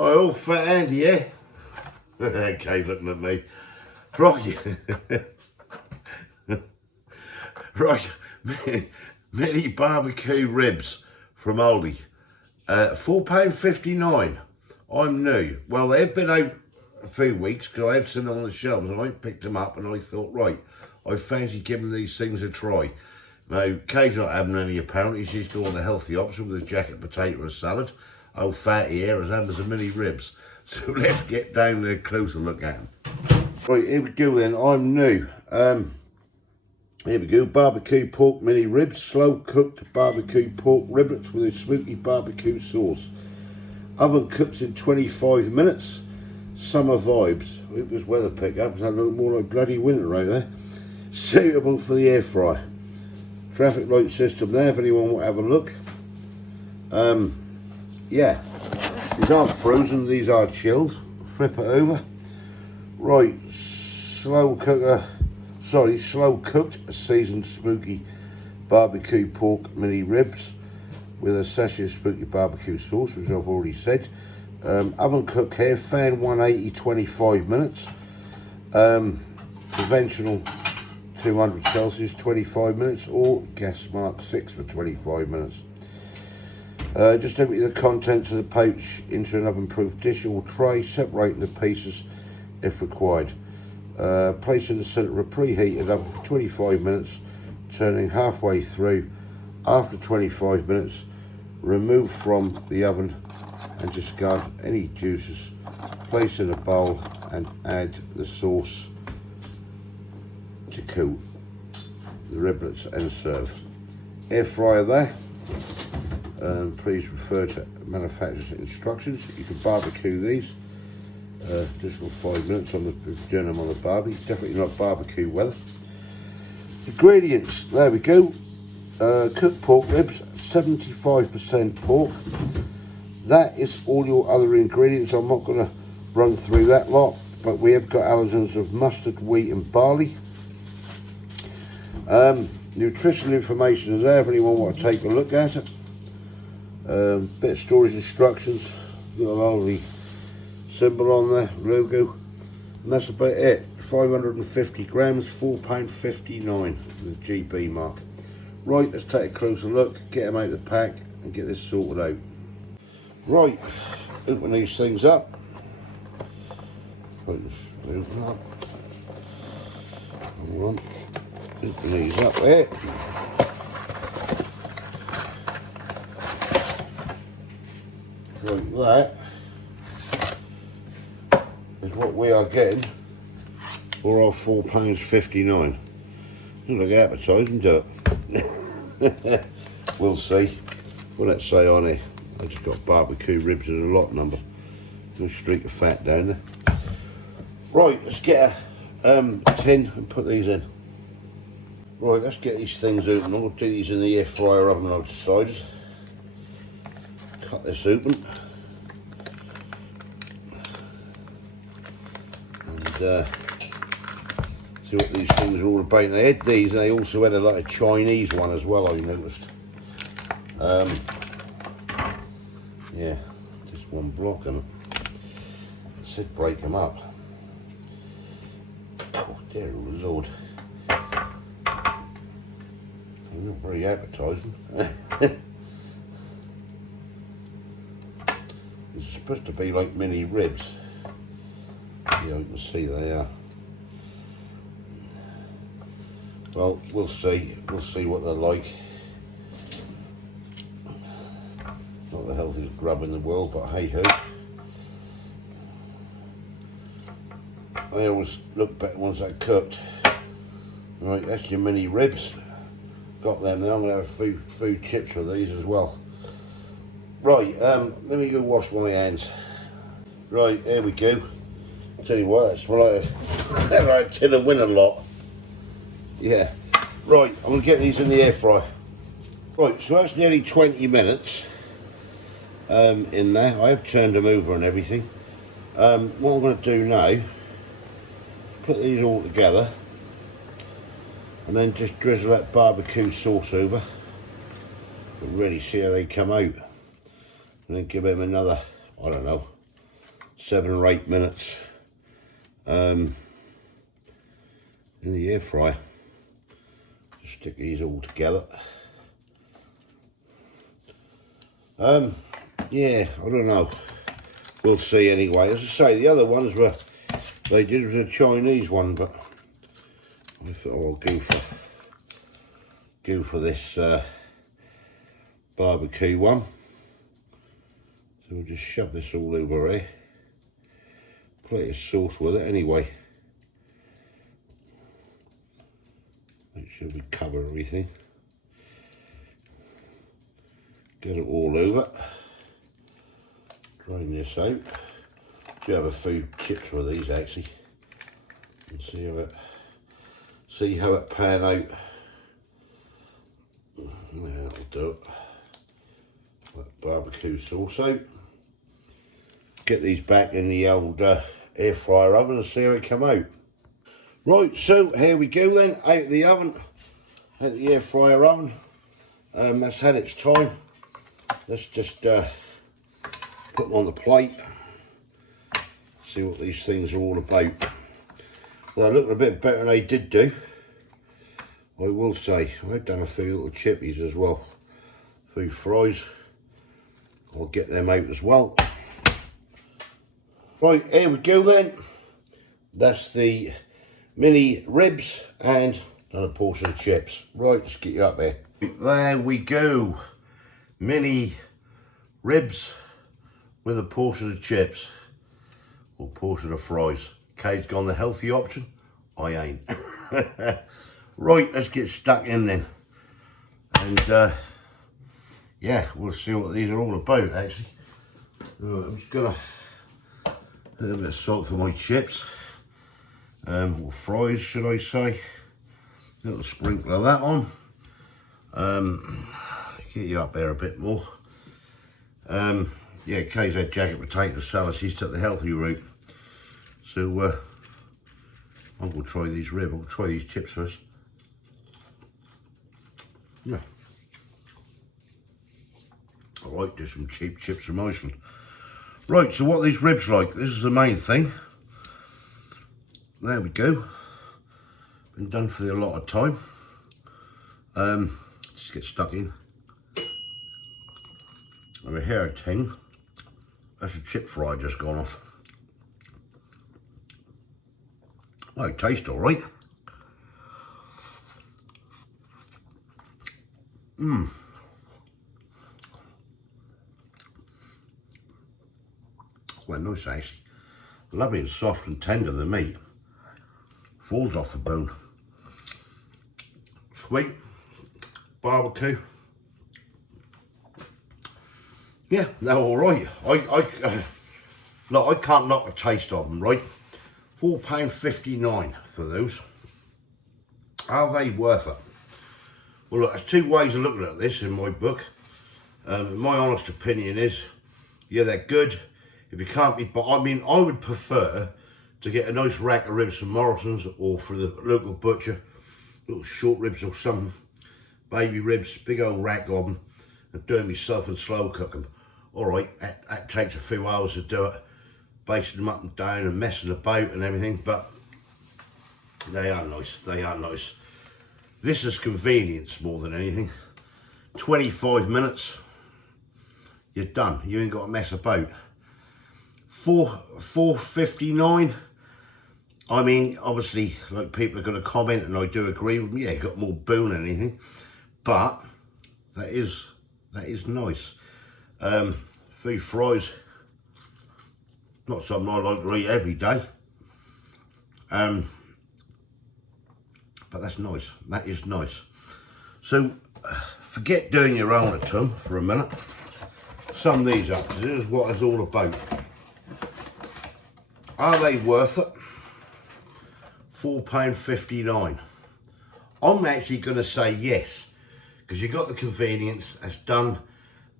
Hi, all fat Andy, yeah? Okay, looking at me. Right. Right. Mini BBQ Ribs from Aldi. £4.59. I'm new. Well, they've been out a few weeks because I have seen them on the shelves and I picked them up and I thought, right, I fancy giving these things a try. Now, Kay's not having any apparently. She's gone the healthy option with a jacket potato and salad. Old fatty here is having some mini ribs. So let's get down there, closer look at them. Right, here we go then. I'm new. Here we go. Barbecue pork mini ribs, slow cooked barbecue pork riblets with a smoky barbecue sauce. Oven cooks in 25 minutes. Summer vibes. It was weather pickup. It looked more like bloody winter right there. Suitable for the air fryer. Traffic light system there if anyone will have a look. Yeah, these aren't frozen, these are chilled. Flip it over. Right, slow cooked seasoned smoky barbecue pork mini ribs with a sachet of smoky barbecue sauce, which I've already said. Oven cook here, fan 180, 25 minutes. Conventional 200 Celsius, 25 minutes, or gas mark 6 for 25 minutes. Just empty the contents of the pouch into an oven-proof dish or tray, separating the pieces if required. Place in the centre of a preheated oven for 25 minutes, turning halfway through. After 25 minutes, remove from the oven and discard any juices. Place in a bowl and add the sauce to cool the riblets and serve. Air fryer there. Please refer to manufacturer's instructions. You can barbecue these. Additional 5 minutes on the doing them on the barbie. Definitely not barbecue weather. Ingredients. There we go. Cooked pork ribs, 75% pork. That is all your other ingredients. I'm not going to run through that lot, but we have got allergens of mustard, wheat, and barley. Nutritional information is there if anyone want to take a look at it. Bit of storage instructions, got a lovely symbol on there, logo, and that's about it. 550 grams, £4.59, the GB mark. Right, let's take a closer look, get them out of the pack and get this sorted out. Right, open these things up. Open up. Hold on. Open these up there. Like that is what we are getting for our £4.59. Look like appetising, do it? We'll see. Well, let's say on here, I just got barbecue ribs and a lot number. No streak of fat down there. Right, let's get a tin and put these in. Right, let's get these things open. I'll do these in the air fryer oven I've decided. Cut this open. And see what these things are all about. They had these and they also had a Chinese one as well, I noticed. Yeah, just one block in it. I said break them up. Oh dear Lord. Not very appetising. It's supposed to be like mini ribs. Yeah, you can see they are. Well, we'll see. We'll see what they're like. Not the healthiest grub in the world, but hey ho. They always look better once they're cooked. Right, that's your mini ribs. Got them now. I'm going to have food chips with these as well. Right, let me go wash my hands. Right, there we go. Tell you what, that's like a tin of winter lot. Yeah. Right, I'm going to get these in the air fryer. Right, so that's nearly 20 minutes in there. I have turned them over and everything. What I'm going to do now, put these all together. And then just drizzle that barbecue sauce over and really see how they come out. And then give them another, I don't know, 7 or 8 minutes in the air fryer. Just stick these all together. Yeah, I don't know. We'll see anyway. As I say, the other ones were, they did was a Chinese one, but I thought I'll go for this barbecue one. So we'll just shove this all over here. Plenty of sauce with it anyway. Make sure we cover everything. Get it all over. Drain this out. Do have a few chips with these actually. And see how it pan out. Yeah, that'll do it. That barbecue sauce out. Get these back in the old air fryer oven and see how it come out. Right, so here we go then, out of the oven, out the air fryer oven. That's had its time. Let's just put them on the plate. See what these things are all about. Well, they're looking a bit better than they did do. I will say, I've done a few little chippies as well. A few fries. I'll get them out as well. Right, here we go then. That's the mini ribs and a portion of chips. Right, let's get you up there. There we go. Mini ribs with a portion of chips. Or portion of fries. Kay's gone the healthy option. I ain't. Right, let's get stuck in then. And yeah, we'll see what these are all about actually. I'm just gonna a little bit of salt for my chips. Or fries, should I say. A little sprinkle of that on. Get you up there a bit more. Yeah, Kay's had jacket potato salad. She's took the healthy route. So I'm going to try these ribs. I'll try these chips first. Yeah. I like just some cheap chips from Iceland. Right, so what are these ribs like? This is the main thing. There we go. Been done for a lot of time. Just get stuck in. Over here a ting. That's a chip fry just gone off. Oh, it tastes alright. Quite nice actually. Lovely and soft and tender, the meat. Falls off the bone. Sweet. Barbecue. Yeah, they're alright. Look, I can't knock the taste of them, right? £4.59 for those. Are they worth it? Well, look, there's two ways of looking at this in my book. My honest opinion is, yeah, they're good. If you can't be, but I mean, I would prefer to get a nice rack of ribs from Morrison's or for the local butcher, little short ribs or some baby ribs, big old rack of them, and do them myself and slow cook them. All right, that takes a few hours to do it, basting them up and down and messing about and everything, but they are nice, they are nice. This is convenience more than anything. 25 minutes, you're done. You ain't got to mess about. $4.59. I mean, obviously, like people are going to comment, and I do agree with them. Yeah, you got more bone than anything, but that is nice. Few fries, not something I like to eat every day. But that's nice. That is nice. So forget doing your own at home for a minute. Sum these up. This is what it's all about. Are they worth it? £4.59. I'm actually going to say yes, because you've got the convenience. That's done.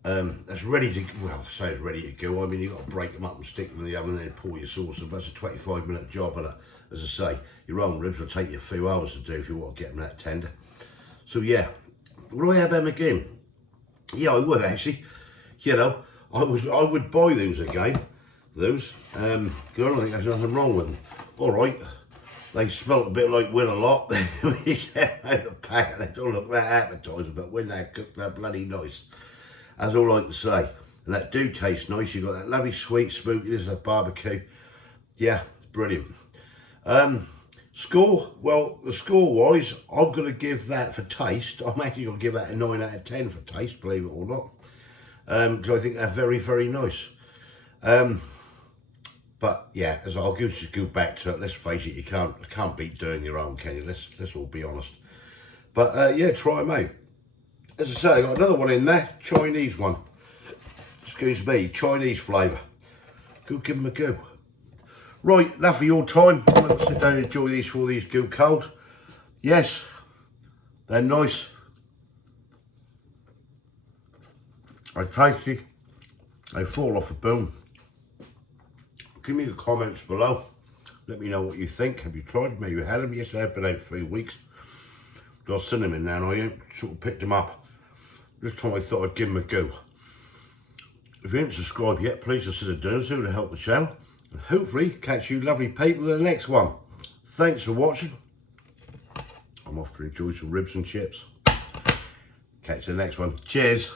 That's ready to, well, I say it's ready to go. I mean, you've got to break them up and stick them in the oven and then pour your sauce. That's a 25-minute job. And as I say, your own ribs will take you a few hours to do if you want to get them that tender. So yeah, would I have them again? Yeah, I would actually. You know, I would buy those again. those. I don't think there's nothing wrong with them. All right, they smelt a bit like Win a Lot. When you get out of the packet, they don't look that appetising, but when they're cooked, they're bloody nice. That's all I can say. And that do taste nice. You've got that lovely sweet smokiness of barbecue. Yeah, it's brilliant. Score, well, the score-wise, I'm going to give that for taste. I'm actually going to give that a 9 out of 10 for taste, believe it or not. Because I think they're very, very nice. But yeah, as I'll just go back to it. Let's face it, you can't beat doing your own, can you? Let's all be honest. But yeah, try them out. As I say, I got another one in there, Chinese one. Excuse me, Chinese flavour. Go give them a go. Right, enough of your time. I'm going to sit down and enjoy these before these go cold. Yes, they're nice. They're tasty. They fall off the bone. Give me the comments below. Let me know what you think. Have you tried them? Maybe you had them? Yes, I have been out 3 weeks. Got cinnamon now, and I ain't sort of picked them up. This time I thought I'd give them a go. If you haven't subscribed yet, please consider doing so to help the channel. And hopefully catch you lovely people in the next one. Thanks for watching. I'm off to enjoy some ribs and chips. Catch you in the next one. Cheers.